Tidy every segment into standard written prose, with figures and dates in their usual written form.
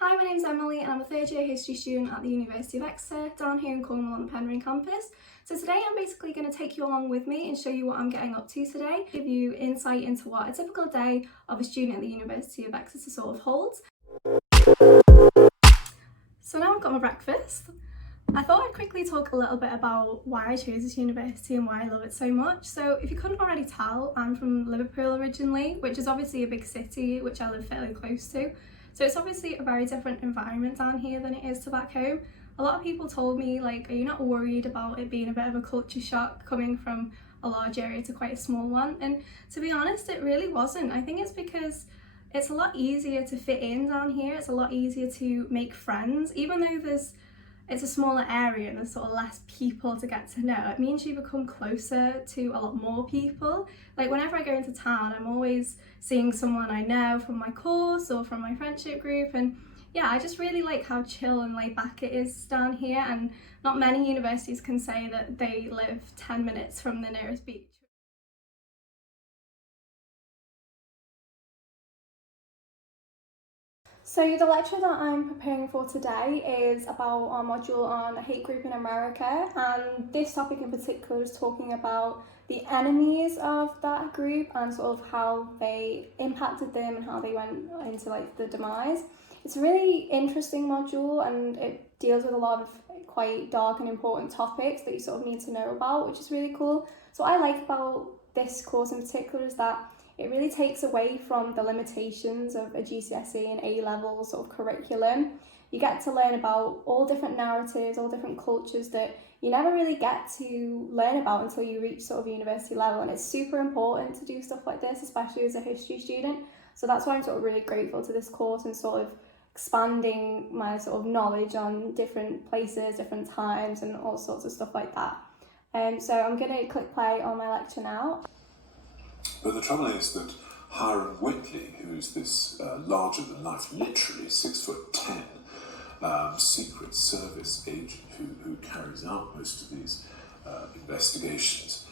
Hi, my name's Emily and I'm a third year history student at the University of Exeter down here in Cornwall on the Penryn campus. So today I'm basically going to take you along with me and show you what I'm getting up to today, give you insight into what a typical day of a student at the University of Exeter sort of holds. So now I've got my breakfast. I thought I'd quickly talk a little bit about why I chose this university and why I love it so much. So if you couldn't already tell, I'm from Liverpool originally, which is obviously a big city which I live fairly close to. So it's obviously a very different environment down here than it is to back home. A lot of people told me, like, are you not worried about it being a bit of a culture shock coming from a large area to quite a small one? And to be honest, it really wasn't. I think it's because it's a lot easier to fit in down here. It's a lot easier to make friends, even though it's a smaller area and there's sort of less people to get to know. It means you become closer to a lot more people. Like whenever I go into town, I'm always seeing someone I know from my course or from my friendship group, and yeah, I just really like how chill and laid back it is down here, and not many universities can say that they live 10 minutes from the nearest beach. So the lecture that I'm preparing for today is about our module on a hate group in America, and this topic in particular is talking about the enemies of that group and sort of how they impacted them and how they went into like the demise. It's a really interesting module and it deals with a lot of quite dark and important topics that you sort of need to know about, which is really cool. So what I like about this course in particular is that it really takes away from the limitations of a GCSE and A-level sort of curriculum. You get to learn about all different narratives, all different cultures that you never really get to learn about until you reach sort of university level, and it's super important to do stuff like this, especially as a history student. So that's why I'm sort of really grateful to this course and sort of expanding my sort of knowledge on different places, different times, and all sorts of stuff like that. So I'm going to click play on my lecture now. But the trouble is that Hiram Whitley, who's this larger-than-life, literally 6'10", Secret Service agent who carries out most of these investigations.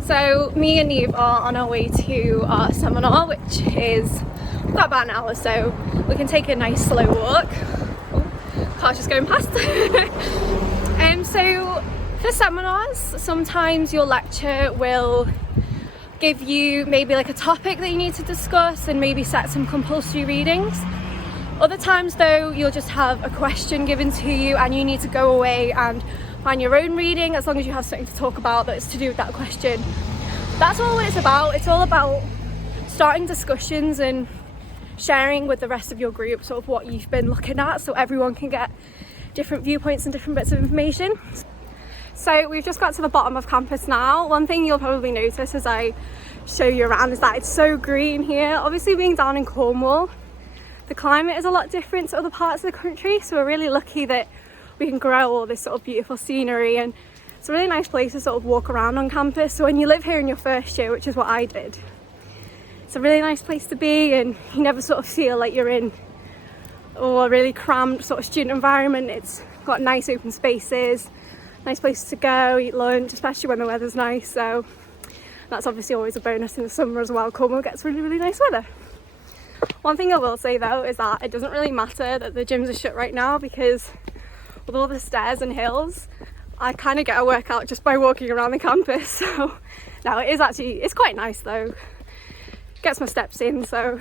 So me and Neve are on our way to our seminar, which is got about an hour, so we can take a nice slow walk. Oh, car's just going past. So for seminars, sometimes your lecture will give you maybe like a topic that you need to discuss and maybe set some compulsory readings. Other times though, you'll just have a question given to you and you need to go away and find your own reading, as long as you have something to talk about that's to do with that question. That's all it's about. It's all about starting discussions and sharing with the rest of your group sort of what you've been looking at, so everyone can get different viewpoints and different bits of information. So we've just got to the bottom of campus now. One thing you'll probably notice as I show you around is that it's so green here. Obviously being down in Cornwall, the climate is a lot different to other parts of the country, so we're really lucky that we can grow all this sort of beautiful scenery, and it's a really nice place to sort of walk around on campus. So when you live here in your first year, which is what I did, it's a really nice place to be, and you never sort of feel like you're in a really cramped sort of student environment. It's got nice open spaces, nice places to go, eat lunch, especially when the weather's nice. So that's obviously always a bonus in the summer as well. Cornwall gets really, really nice weather. One thing I will say though is that it doesn't really matter that the gyms are shut right now, because with all the stairs and hills, I kind of get a workout just by walking around the campus. So no, it's quite nice though. Gets my steps in, so.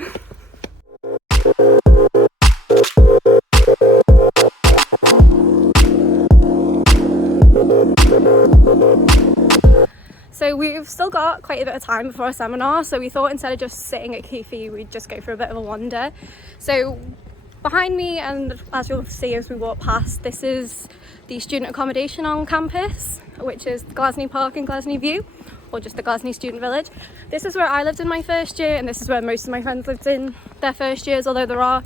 So we've still got quite a bit of time before our seminar, so we thought instead of just sitting at Keithy, we'd just go for a bit of a wander. So behind me, and as you'll see as we walk past, this is the student accommodation on campus, which is Glasney Park and Glasney View, or just the Glasney Student Village. This is where I lived in my first year, and this is where most of my friends lived in their first years, although there are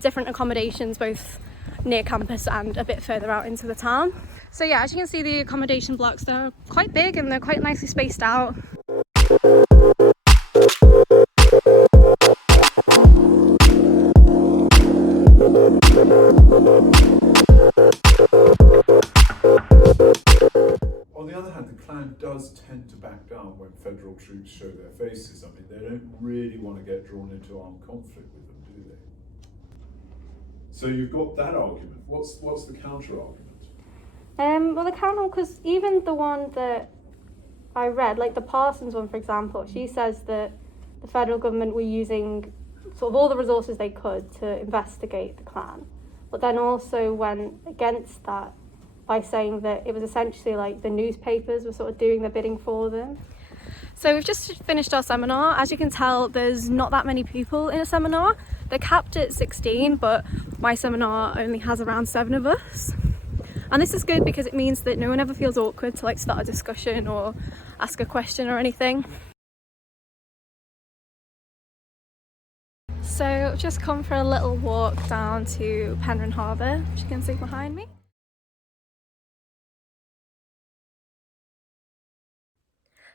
different accommodations both near campus and a bit further out into the town. So yeah, as you can see, the accommodation blocks, they're quite big and they're quite nicely spaced out. does tend to back down when federal troops show their faces. I mean, they don't really want to get drawn into armed conflict with them, do they? So you've got that argument. What's the counter argument? Well, the counter, because even the one that I read, like the Parsons one, for example, she says that the federal government were using sort of all the resources they could to investigate the Klan, but then also went against that by saying that it was essentially like the newspapers were sort of doing the bidding for them. So we've just finished our seminar. As you can tell, there's not that many people in a seminar. They're capped at 16, but my seminar only has around 7 of us. And this is good because it means that no one ever feels awkward to like start a discussion or ask a question or anything. So I've just come for a little walk down to Penryn Harbour, which you can see behind me.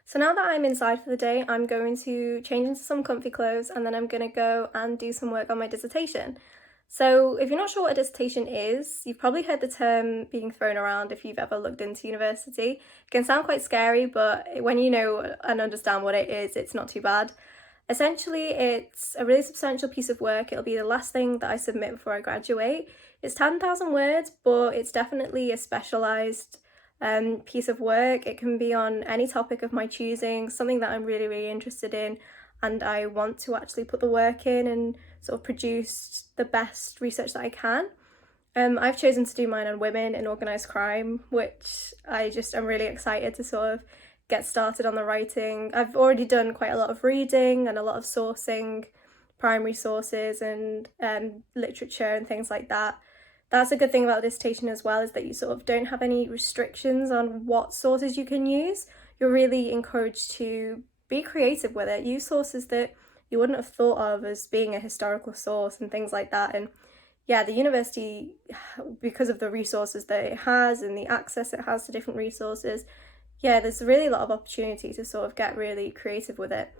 So now that I'm inside for the day, I'm going to change into some comfy clothes and then I'm going to go and do some work on my dissertation. So if you're not sure what a dissertation is, you've probably heard the term being thrown around if you've ever looked into university. It can sound quite scary, but when you know and understand what it is, it's not too bad. Essentially, it's a really substantial piece of work. It'll be the last thing that I submit before I graduate. It's 10,000 words, but it's definitely a specialised piece of work. It can be on any topic of my choosing, something that I'm really interested in, and I want to actually put the work in and sort of produce the best research that I can. I've chosen to do mine on women and organised crime, which I'm really excited to sort of get started on the writing. I've already done quite a lot of reading and a lot of sourcing primary sources and literature and things like that. That's a good thing about a dissertation as well, is that you sort of don't have any restrictions on what sources you can use. You're really encouraged to be creative with it. Use sources that you wouldn't have thought of as being a historical source and things like that. And yeah, the university, because of the resources that it has and the access it has to different resources, yeah, there's really a lot of opportunity to sort of get really creative with it.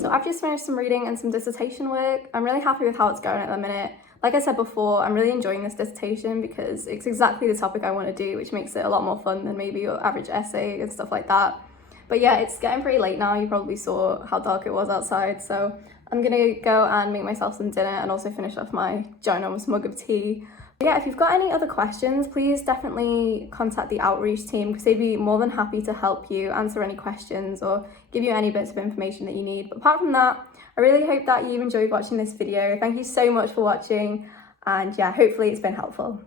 So I've just finished some reading and some dissertation work. I'm really happy with how it's going at the minute. Like I said before, I'm really enjoying this dissertation because it's exactly the topic I want to do, which makes it a lot more fun than maybe your average essay and stuff like that. But yeah, it's getting pretty late now. You probably saw how dark it was outside. So I'm going to go and make myself some dinner and also finish off my ginormous mug of tea. But yeah, if you've got any other questions, please definitely contact the outreach team because they'd be more than happy to help you answer any questions or give you any bits of information that you need. But apart from that, I really hope that you've enjoyed watching this video. Thank you so much for watching, and yeah, hopefully it's been helpful.